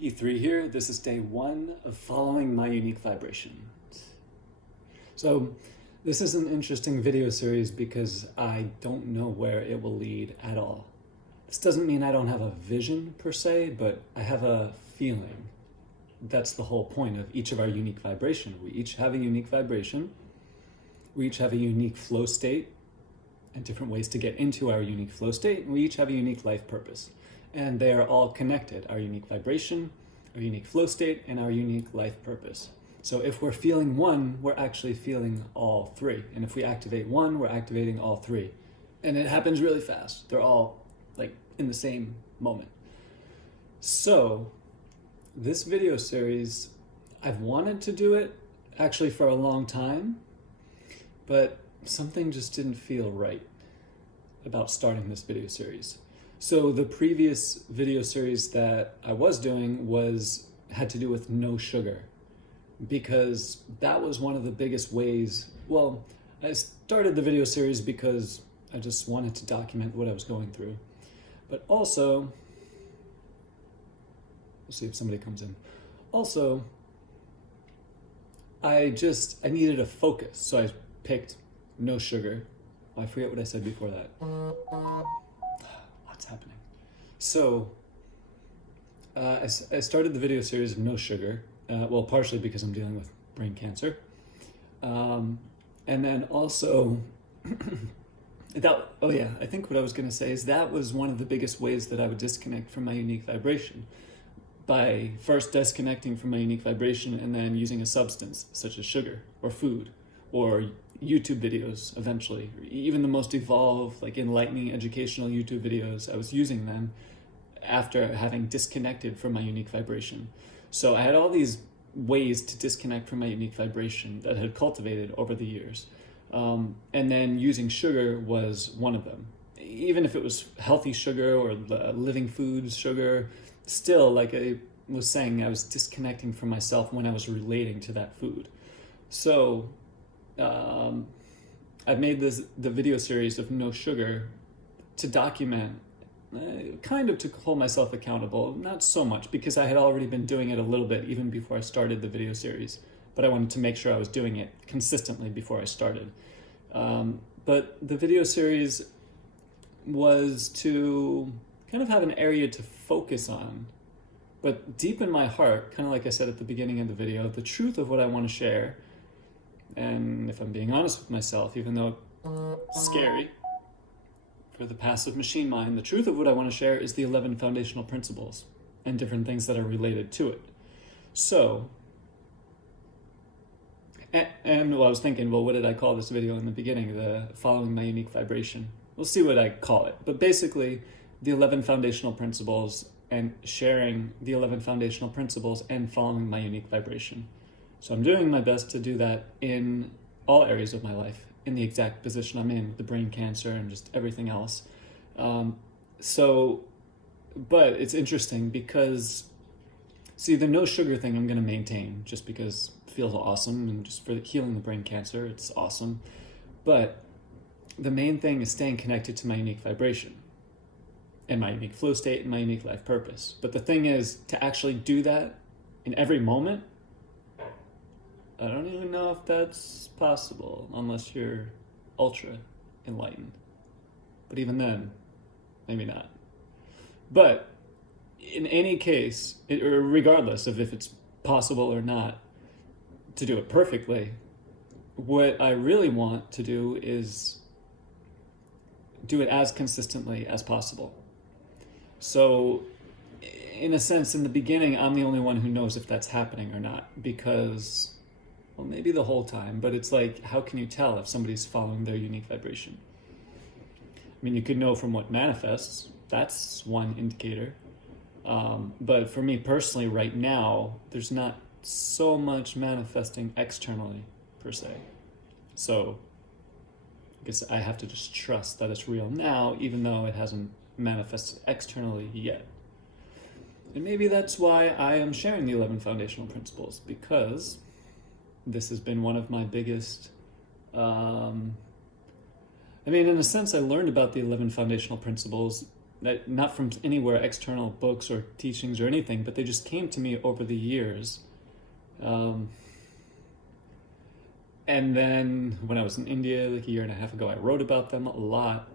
E3 here. This is day 1 of following my unique vibration. So this is an interesting video series because I don't know where it will lead at all. This doesn't mean I don't have a vision per se, but I have a feeling. That's the whole point of each of our unique vibration. We each have a unique vibration. We each have a unique flow state and different ways to get into our unique flow state. And we each have a unique life purpose. And they are all connected, our unique vibration, our unique flow state, and our unique life purpose. So if we're feeling one, we're actually feeling all three. And if we activate one, we're activating all three. And it happens really fast. They're all like in the same moment. So this video series, I've wanted to do it actually for a long time, but something just didn't feel right about starting this video series. So the previous video series that I was doing had to do with no sugar, because that was one of the biggest ways. Well, I started the video series because I just wanted to document what I was going through. But also, we'll see if somebody comes in. Also, I needed a focus. So I picked no sugar. Oh, I forget what I said before that. What's happening? So I started the video series of no sugar. Well, partially because I'm dealing with brain cancer. And then also, I think what I was going to say is that was one of the biggest ways that I would disconnect from my unique vibration, by first disconnecting from my unique vibration and then using a substance such as sugar or food or YouTube videos eventually, or even the most evolved, like enlightening educational YouTube videos. I was using them after having disconnected from my unique vibration. So I had all these ways to disconnect from my unique vibration that I had cultivated over the years. And then using sugar was one of them. Even if it was healthy sugar or living foods sugar, still, like I was saying, I was disconnecting from myself when I was relating to that food. So I've made the video series of no sugar to document, kind of to hold myself accountable, not so much because I had already been doing it a little bit even before I started the video series, but I wanted to make sure I was doing it consistently before I started. But the video series was to kind of have an area to focus on, but deep in my heart, kind of like I said at the beginning of the video, the truth of what I want to share. And if I'm being honest with myself, even though it's scary for the passive machine mind, the truth of what I want to share is the 11 foundational principles and different things that are related to it. So, and I was thinking, well, what did I call this video in the beginning? The following my unique vibration. We'll see what I call it. But basically, the 11 foundational principles and sharing the 11 foundational principles and following my unique vibration. So I'm doing my best to do that in all areas of my life, in the exact position I'm in, the brain cancer and just everything else. But it's interesting because, see, the no sugar thing I'm going to maintain just because it feels awesome, and just for healing the brain cancer, it's awesome. But the main thing is staying connected to my unique vibration and my unique flow state and my unique life purpose. But the thing is, to actually do that in every moment, I don't even know if that's possible unless you're ultra enlightened. But even then, maybe not. But in any case, or regardless of if it's possible or not to do it perfectly, what I really want to do is do it as consistently as possible. So in a sense, in the beginning, I'm the only one who knows if that's happening or not, because, well, maybe the whole time, but it's like, how can you tell if somebody's following their unique vibration? I mean, you could know from what manifests. That's one indicator. But for me personally, right now, there's not so much manifesting externally, per se. So I guess I have to just trust that it's real now, even though it hasn't manifested externally yet. And maybe that's why I am sharing the 11 foundational principles, because this has been one of my biggest, in a sense, I learned about the 11 foundational principles not from anywhere external books or teachings or anything, but they just came to me over the years. And then when I was in India like a year and a half ago, I wrote about them a lot,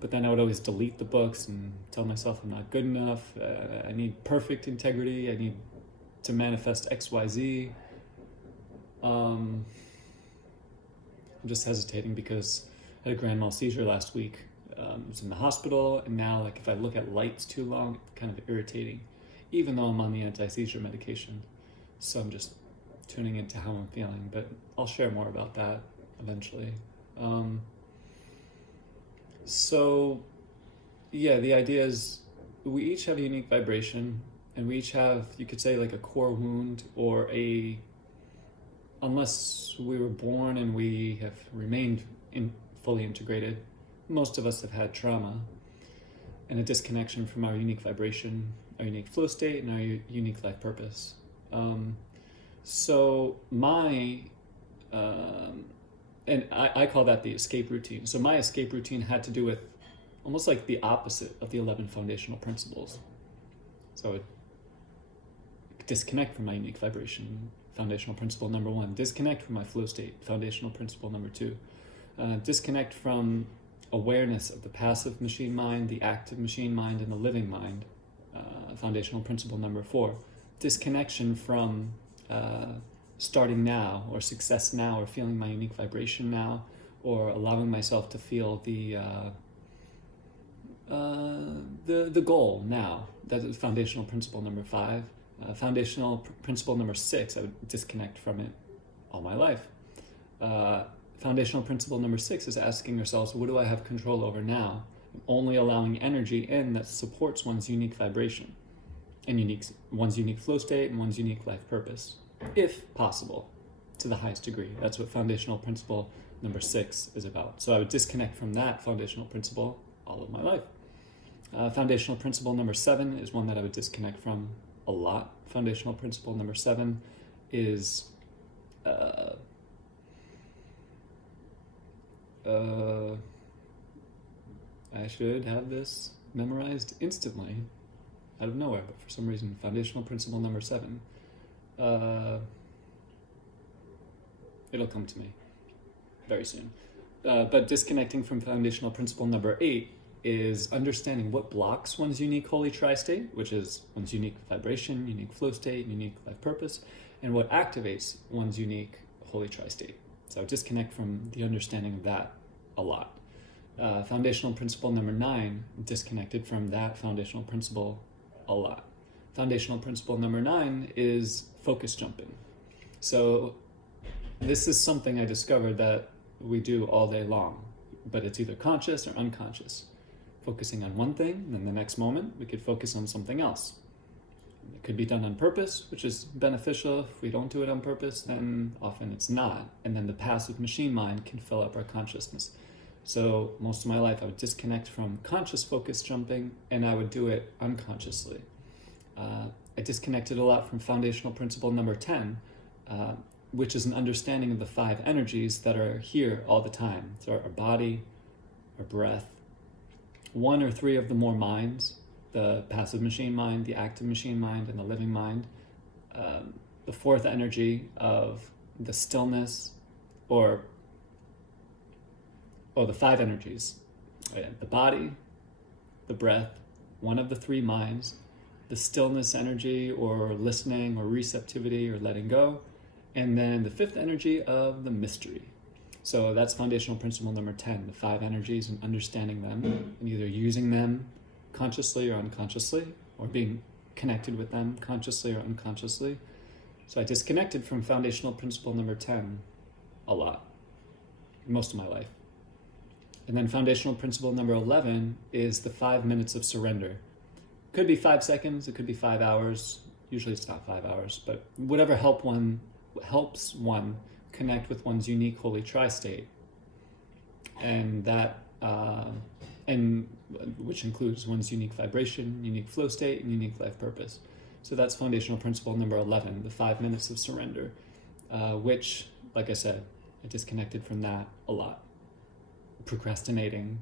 but then I would always delete the books and tell myself I'm not good enough. I need perfect integrity. I need to manifest XYZ. I'm just hesitating because I had a grand mal seizure last week. I was in the hospital, and now like if I look at lights too long, it's kind of irritating, even though I'm on the anti-seizure medication. So I'm just tuning into how I'm feeling, but I'll share more about that eventually. So yeah, the idea is we each have a unique vibration, and we each have, you could say, like a core wound, or unless we were born and we have remained fully integrated, most of us have had trauma and a disconnection from our unique vibration, our unique flow state, and our unique life purpose. So and I call that the escape routine. So my escape routine had to do with almost like the opposite of the 11 foundational principles. So I would disconnect from my unique vibration, foundational principle number 1. Disconnect from my flow state, foundational principle number 2. Disconnect from awareness of the passive machine mind, the active machine mind, and the living mind, foundational principle number 4. Disconnection from starting now, or success now, or feeling my unique vibration now, or allowing myself to feel the goal now. That is foundational principle number 5. Foundational principle number 6, I would disconnect from it all my life. Foundational principle number 6 is asking ourselves, what do I have control over now? Only allowing energy in that supports one's unique vibration and one's unique flow state and one's unique life purpose, if possible, to the highest degree. That's what foundational principle number 6 is about. So I would disconnect from that foundational principle all of my life. Foundational principle number 7 is one that I would disconnect from a lot. Foundational principle number 7 is I should have this memorized instantly out of nowhere, but for some reason, foundational principle number 7, it'll come to me very soon. But disconnecting from foundational principle number 8 is understanding what blocks one's unique holy tri-state, which is one's unique vibration, unique flow state, unique life purpose, and what activates one's unique holy tri-state. So disconnect from the understanding of that a lot. Foundational principle number 9, disconnected from that foundational principle a lot. Foundational principle number 9 is focus jumping. So this is something I discovered that we do all day long, but it's either conscious or unconscious. Focusing on one thing, and then the next moment we could focus on something else. It could be done on purpose, which is beneficial. If we don't do it on purpose, then often it's not. And then the passive machine mind can fill up our consciousness. So most of my life I would disconnect from conscious focus jumping, and I would do it unconsciously. I disconnected a lot from foundational principle number 10, which is an understanding of the 5 energies that are here all the time. So our body, our breath, 1 or 3 of the more minds, the passive machine mind, the active machine mind, and the living mind. The 4th energy of the stillness, or the 5 energies. The body, the breath, 1 of the 3 minds, the stillness energy, or listening, or receptivity, or letting go, and then the 5th energy of the mystery. So that's foundational principle number 10, the 5 energies, and understanding them, and either using them consciously or unconsciously, or being connected with them consciously or unconsciously. So I disconnected from foundational principle number 10 a lot, most of my life. And then foundational principle number 11 is the 5 minutes of surrender. Could be 5 seconds, it could be 5 hours. Usually it's not 5 hours, but whatever helps one connect with one's unique holy tri-state, and that and which includes one's unique vibration, unique flow state, and unique life purpose. So that's foundational principle number 11, the 5 minutes of surrender, which, like I said, I disconnected from that a lot. Procrastinating,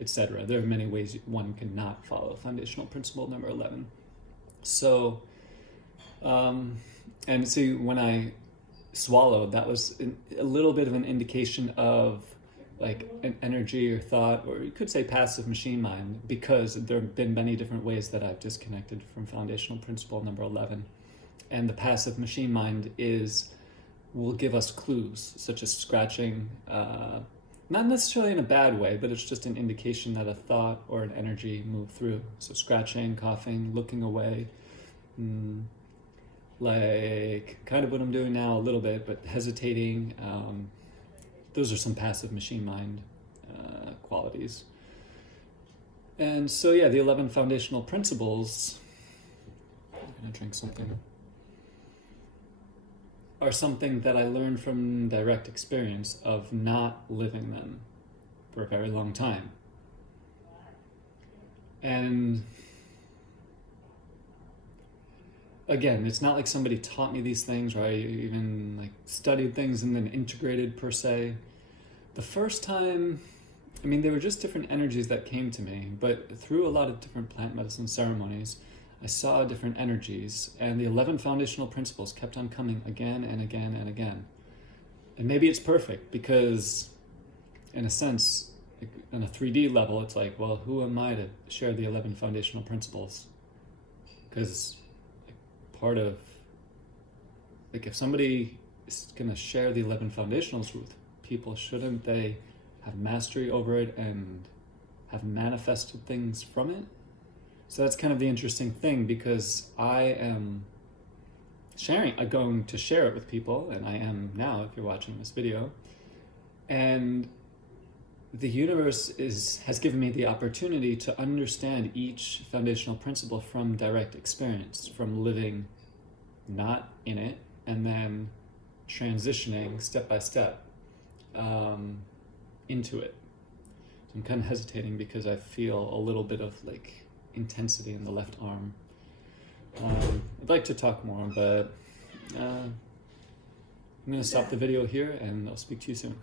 etc. There are many ways one cannot follow foundational principle number 11. So, and see, when I swallowed, that was a little bit of an indication of like an energy or thought, or you could say passive machine mind, because there have been many different ways that I've disconnected from foundational principle number 11. And the passive machine mind will give us clues, such as scratching, not necessarily in a bad way, but it's just an indication that a thought or an energy moved through. So scratching, coughing, looking away, like kind of what I'm doing now a little bit, but hesitating. Those are some passive machine mind qualities. And so, yeah, the 11 foundational principles, I'm going to drink something, are something that I learned from direct experience of not living them for a very long time. And again, it's not like somebody taught me these things, or I even like studied things and then integrated per se. The first time, I mean, they were just different energies that came to me, but through a lot of different plant medicine ceremonies, I saw different energies, and the 11 foundational principles kept on coming again and again and again. And maybe it's perfect because, in a sense, on a 3D level, it's like, well, who am I to share the 11 foundational principles? Because part of, like, if somebody is going to share the 11 foundationals with people, shouldn't they have mastery over it and have manifested things from it? So that's kind of the interesting thing, because I am going to share it with people, and I am now, if you're watching this video, and the universe has given me the opportunity to understand each foundational principle from direct experience, from living not in it, and then transitioning step by step into it. So I'm kind of hesitating because I feel a little bit of like intensity in the left arm. I'd like to talk more, but I'm going to stop the video here, and I'll speak to you soon.